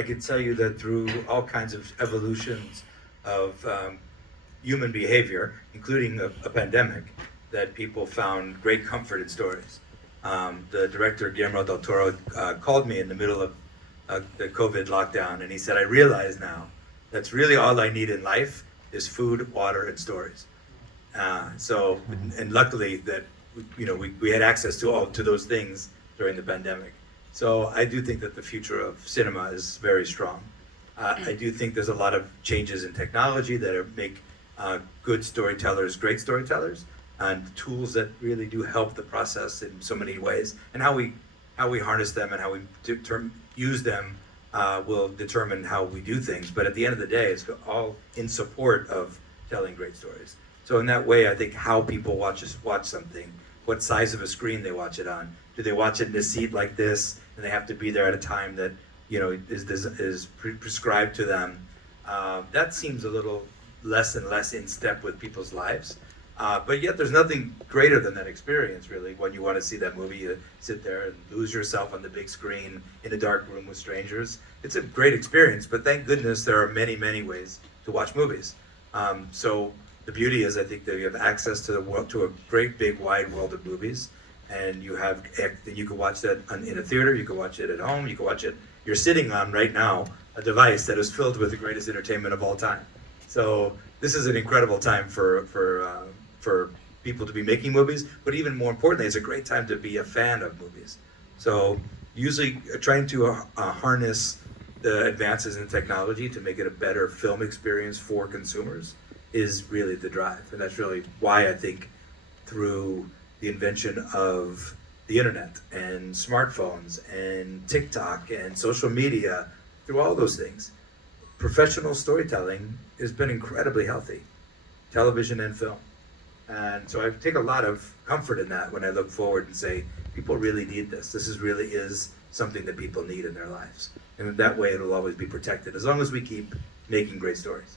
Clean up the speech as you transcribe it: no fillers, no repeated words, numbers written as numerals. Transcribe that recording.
I can tell you that through all kinds of evolutions of human behavior, including a pandemic, that people found great comfort in stories. The director Guillermo del Toro called me in the middle of the COVID lockdown, and he said, "I realize now that's really all I need in life is food, water, and stories." And luckily that we had access to all to those things during the pandemic. So I do think that the future of cinema is very strong. I do think there's a lot of changes in technology that make good storytellers great storytellers, and tools that really do help the process in so many ways. And how we harness them and how we use them will determine how we do things. But at the end of the day, it's all in support of telling great stories. So in that way, I think how people watch something, what size of a screen they watch it on. Do they watch it in a seat like this, and they have to be there at a time that is prescribed to them? That seems a little less and less in step with people's lives. But yet there's nothing greater than that experience, really. When you want to see that movie, you sit there and lose yourself on the big screen in a dark room with strangers. It's a great experience, but thank goodness there are many, many ways to watch movies. So the beauty is, I think, that you have access to the world, to a great big wide world of movies, and you can watch that in a theater, you can watch it at home, you can watch it. You're sitting on right now a device that is filled with the greatest entertainment of all time. So this is an incredible time for people to be making movies, but even more importantly, it's a great time to be a fan of movies. So usually trying to harness the advances in technology to make it a better film experience for consumers is really the drive. And that's really why I think through the invention of the internet and smartphones and TikTok and social media, through all those things, professional storytelling has been incredibly healthy, television and film. And so I take a lot of comfort in that when I look forward and say, people really need this. This really is something that people need in their lives. And that way it'll always be protected, as long as we keep making great stories.